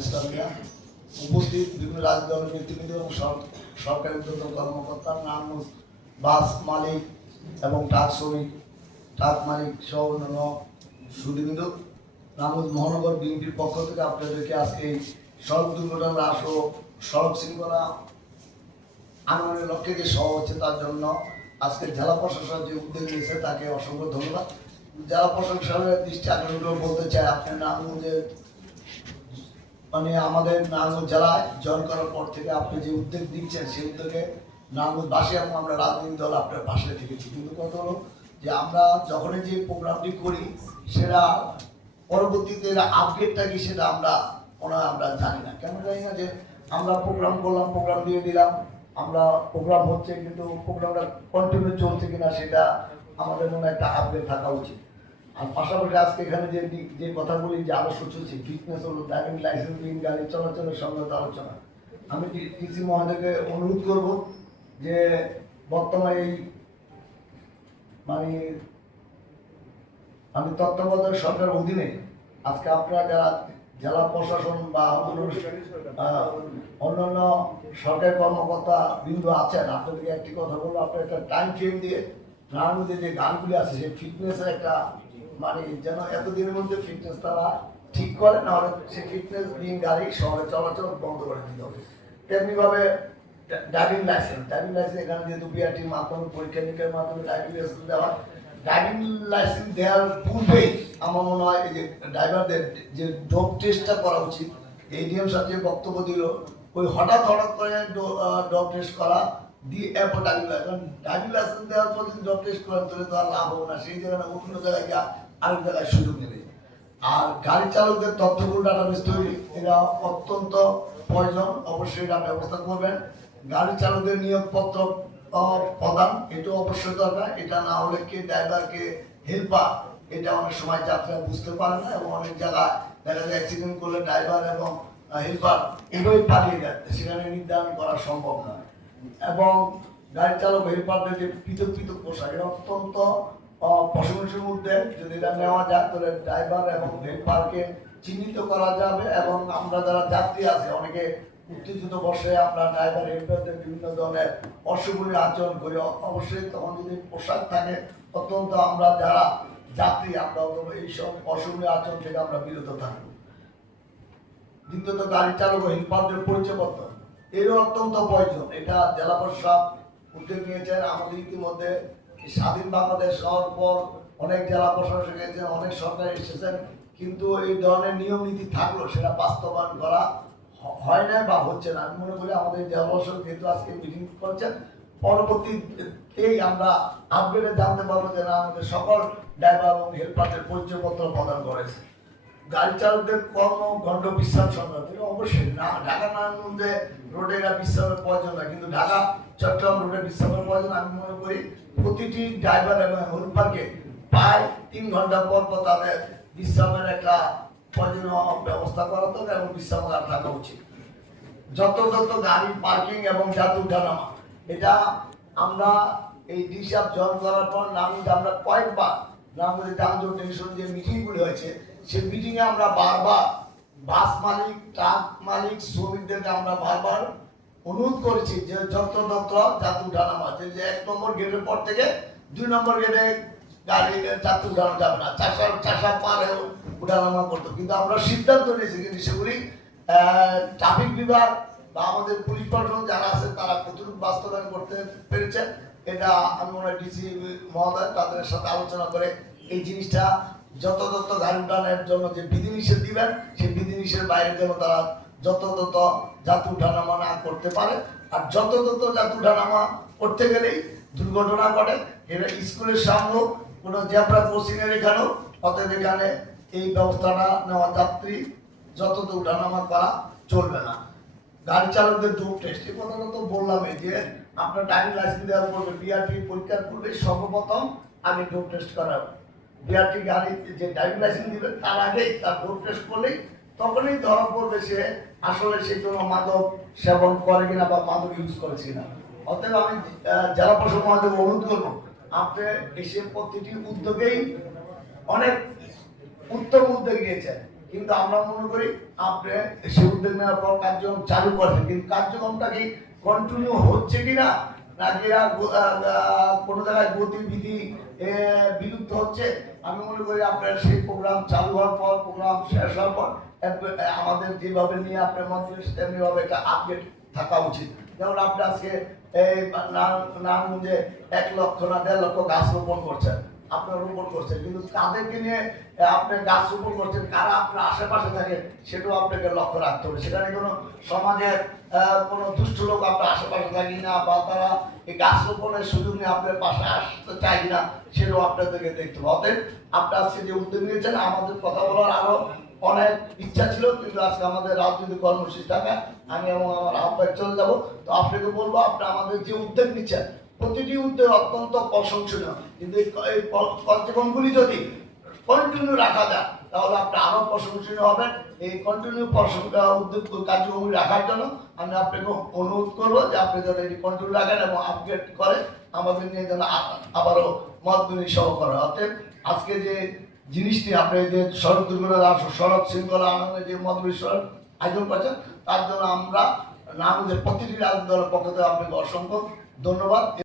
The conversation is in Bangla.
ইসলামিয়া উপস্থিত বিভিন্ন রাজনৈতিক দলের নেতৃবৃন্দ এবং সর- সরকারি উদ্যোগ কর্মকর্তা নামুজ বাস মালিক এবং ট্রাক শ্রমিক, ট্রাক মালিক সহ অন্যান্য সুদীবৃন্দ। নামুজ মহানগর বিএনপির পক্ষ থেকে আপনাদেরকে আজকে সড়ক দুর্ঘটনা হ্রাস ও সড়ক শৃঙ্খলা আনয়নের লক্ষ্যে যে সভা হচ্ছে তার জন্য আজকে জেলা প্রশাসন যে উদ্যোগ নিয়েছে তাকে অসংখ্য ধন্যবাদ। জেলা প্রশাসনের দৃষ্টি আকর্ষণ বলতে চাই, আপনার নারায়ণগঞ্জের মানে আমাদের নারায়ণগঞ্জ জেলায় জয়েন করার পর থেকে আপনি যে উদ্যোগ দিচ্ছেন সেই উদ্যোগে নারায়ণগঞ্জবাসী এবং আমরা রাজনৈতিক দল আপনার পাশে থেকেছি। কিন্তু কথা হলো যে আমরা যখনই যে প্রোগ্রামটি করি, সেটা পরবর্তীতে আপডেটটা কি সেটা আমরা ওনা আমরা জানি না। কেন জানি না যে আমরা প্রোগ্রাম করলাম, প্রোগ্রাম দিয়ে দিলাম, আমরা প্রোগ্রাম হচ্ছে কিন্তু প্রোগ্রামটা কন্টিনিউ চলছে কিনা সেটা আমাদের মনে একটা আপডেট থাকা উচিত। আর পাশাপাশি আজকে এখানে যে যে কথাগুলি যে আলোচ্য চলছে ফিটনেস হলো ড্রাইভিং লাইসেন্স বিহীন গাড়ি চলাচলের সংক্রান্ত আলোচনা। আমি টিসি মহোদয়কে অনুরোধ করব যে বর্তমানে এই মানে আমি তত্ত্বাবধায়ক সরকারের অধীনে আজকে আপনারা যারা জেলা প্রশাসন বা অন্য- অন্যান্য সরকারি কর্মকর্তা বিন্দু আছেন, আপনাদেরকে একটি কথা বলব, আপনার একটা টাইম ফ্রেম দিয়ে নারায়ণগঞ্জে যে গানগুলি আছে, সেই ফিটনেসের একটা মানে যেন এতদিনের মধ্যে ফিটনেস তারা ঠিক করে না হলে সেই ফিটনেস দিন গাড়ি শহরে চলাচল বন্ধ করে দিতে। হবে তেমনিভাবে ড্রাইভিং লাইসেন্স ড্রাইভিং লাইসেন্স এখানে যেহেতু বিআরটির মাধ্যমে পরীক্ষা নিরীক্ষার মাধ্যমে ড্রাইভিং লাইসেন্স দেওয়া ড্রাইভিং লাইসেন্স দেওয়ার পূর্বেই আমার মনে হয় যে ড্রাইভারদের যে ডোপ টেস্টটা করা উচিত এডিএম সাহেব যে বক্তব্য দিল। ওই হঠাৎ হঠাৎ করে ডোপ টেস্ট করা, দিয়ে এরপর ড্রাইভিং লাইসেন্স ড্রাইভিং লাইসেন্স দেওয়ার পর যদি ডোপ টেস্ট করেন, তাহলে তো আর লাভ হবে না। সেই জায়গায় অন্য জায়গায় গিয়ে আরেক জায়গায় সুযোগ নেবে। আর গাড়ি চালকদের তথ্যগুলো ডাটাবেস তৈরি, এরা অত্যন্ত প্রয়োজন। অবশ্যই এটা ব্যবস্থা করবেন। গাড়ি চালকদের নিয়োগপত্র প্রদান এটা অবশ্যই দরকার। এটা না হলে কে ড্রাইভার কে হেল্পার এটা অনেক সময় যাত্রা বুঝতে পারে না এবং অনেক জায়গায় দেখা যায় অ্যাক্সিডেন্ট করলে ড্রাইভার এবং হেল্পার এভাবেই পালিয়ে যায়। সেখানে নির্ধারণ করা সম্ভব নয়। এবং গাড়ি চালক হেল্পারদের যে পৃথক পৃথক পোশাক এটা অত্যন্ত প্রশংসার মধ্যে যদি এটা নেওয়া যায়, তাহলে ড্রাইভার এবং হেল্পারকে চিহ্নিত করা যাবে এবং আমরা যারা যাত্রী আছে, অনেকে উত্তেজিত বসে আমরা ড্রাইভার হেল্পারদের বিভিন্ন ধরনের অশুভনী আচরণ করি। অবশ্যই তখন যদি পোশাক থাকে, অত্যন্ত আমরা যারা যাত্রী, আমরা এইসব অশুভনী আচরণ থেকে আমরা বিরত থাকব দ্বিতীয়ত গাড়ি চালক ও হেল্পারদের পরিচয়পত্র। এরও অত্যন্ত প্রয়োজন। এটা জেলা প্রশাসক উদ্যোগ নিয়েছেন। আমাদের ইতিমধ্যে স্বাধীন বাংলাদেশ হওয়ার পর অনেক জেলা প্রশাসক এসেছেন, অনেক সরকার এসেছেন, কিন্তু এই ধরনের নিয়ম নীতি থাকলেও সেটা বাস্তবায়ন করা হয় না বা হচ্ছে না। আমি মনে করি আমাদের জেলা প্রশাসক যেহেতু আজকে মিটিং করছেন, পরবর্তীতেই আমরা আপডেটে জানতে পারব যে না, আমাদের সকল ড্রাইভার এবং হেল্পারদের পরিচয়পত্র প্রদান করেছে। গাড়ি চালকদের কর্ম ঘন্ট বিশ্রাম সংক্রান্ত অবশ্যই না। ঢাকা নারায়ণগঞ্জে রোডে এরা বিশ্রামের প্রয়োজন কিন্তু ঢাকা চট্টগ্রাম রোডে বিশ্রামের প্রয়োজন আমি মনে করি প্রতিটি ড্রাইভার এবং হেল্পারকে প্রায় তিন ঘণ্টা পর পর তাদের বিশ্রামের একটা প্রয়োজনীয় ব্যবস্থা করা দরকার এবং বিশ্রামাগার থাকা উচিত। যত যত গাড়ি পার্কিং এবং যাত্রী উঠানামা এটা আমরা এই ডিসাপ জয়েন করার পর নামি আমরা কয়েকবার নামগুলি যানজট টেনশন যে মিটিংগুলি হয়েছে, সেই মিটিংয়ে আমরা বারবার বাস মালিক, ট্রাক মালিক, শ্রমিকদেরকে আমরা বারবার অনুরোধ করেছি যে যত্র তত্র যাত্রী উঠানামা যে এক নম্বর গেটের পর থেকে দুই নম্বর গেটে গাড়ি যাত্রী উঠানো যাবে না। চাষার চাষা পারে উঠানামা করতো। কিন্তু আমরা সিদ্ধান্ত নিয়েছি কিন্তু সেগুলি ট্রাফিক বিভাগ বা আমাদের পুলিশ প্রশাসন যারা আছে, তারা কতটুকু বাস্তবায়ন করতে পেরেছেন এটা আমি মনে ডিসি মহোদয় তাদের সাথে আলোচনা করে এই জিনিসটা যত যত গাড়ি উঠানোর জন্য যে বিধিনিষেধ দিবেন, সেই বিধিনিষেধ বাইরে যেন তারা যত তত যাত্রী উঠানামা না করতে পারে, আর যত তত যাত্রী উঠানামা করতে গেলেই দুর্ঘটনা ঘটে। এটা স্কুলের সামনেও কোনো জ্যাবরা কোচিংয়ের এখানেও অতএব এখানে এই ব্যবস্থাটা নেওয়া যাত্রী যত তো উঠানামা করা চলবে না। গাড়ি চালকদের ডোপ টেস্ট এই কথাটা তো বললামই যে আপনার ড্রাইভিং লাইসেন্স দেওয়ার পূর্বে বিআরটি পরীক্ষার পূর্বে সর্বপ্রথম আগে ডোপ টেস্ট করা বিআরটি গাড়ি যে ড্রাইভিং লাইসেন্স দিবে, তার আগেই তার ডোপ টেস্ট করলেই তখনই ধরা পড়বে সে আসলে সে কোনো মাদক সেবন করে কিনা বা মাদক ইউজ করেছে কিনা। অতএব আমি জেলা প্রশাসক মহাদেব অনুরোধ করব, আপনি এসে প্রতিটি উদ্যোগেই অনেক উত্তম উদ্যোগ নিয়েছেন। কিন্তু আমরা মনে করি আপনি সে উদ্যোগ নেওয়ার পর কার্যক্রম চালু করেছেন। কিন্তু কার্যক্রমটা কি কন্টিনিউ হচ্ছে কিনা? নাকি কোনো জায়গায় গতিবিধি বিলুপ্ত হচ্ছে? আমি মনে করি আপনার সেই প্রোগ্রাম চালু হওয়ার পর প্রোগ্রাম শেষ হওয়ার পর আমাদের যেভাবে নিয়ে আপনার মন্ত্রী তেমনিভাবে একটা আপডেট থাকা উচিত। যেমন আপনি আজকে এই নারায়ণগঞ্জে এক লক্ষ না দেড় লক্ষ গাছ রোপণ করছেন, আপনার রোপণ করছেন, কিন্তু তাদেরকে নিয়ে আপনি গাছ রোপণ করছেন, কারা আপনার আশেপাশে থাকে, সেটাও আপনাকে লক্ষ্য রাখতে হবে। সেখানে কোনো সমাজের কোনো দুষ্ট লোক আপনার আশেপাশে থাকি না বা তারা এই গাছ রোপণের সুযোগ নিয়ে আপনার পাশে আসতে চাই না সেটাও আপনাদেরকে দেখতে হবে। অতএব আপনার আজকে যে উদ্যোগ নিয়েছেন, আমাদের কথা বলার আরও অনেক ইচ্ছা ছিল, কিন্তু আজকে আমাদের রাজনৈতিক কর্মসূচি থাকা, আমি এবং আমার আহ্বায়ক চলে যাব। তো আপনাকে বলব, আপনি আমাদের যে উদ্যোগ নিচ্ছেন, প্রতিটি উদ্যোগ অত্যন্ত প্রশংসনীয়। কিন্তু এই কার্যক্রমগুলি যদি কন্টিনিউ রাখা যায়, তাহলে আপনি আরও প্রশংসনীয় হবেন। এই কন্টিনিউ প্রশংসা উদ্যোগ কার্যক্রমগুলি রাখার জন্য আমি আপনাকে অনুরোধ করব যে আপনি যেন এটি কন্টিনিউ রাখেন এবং আপগ্রেড করে আমাদের নিয়ে যেন আবারও মত সহ করা আজকে যে জিনিসটি আপনি যে সড়ক দুর্ঘটনা রাস- সড়ক শৃঙ্খলা আনন্দের যে মত সড়ক আয়োজন করেছেন তার জন্য আমরা নামদের প্রতিটি রাজনৈতিক দলের পক্ষ থেকে আপনাকে অসংখ্য ধন্যবাদ।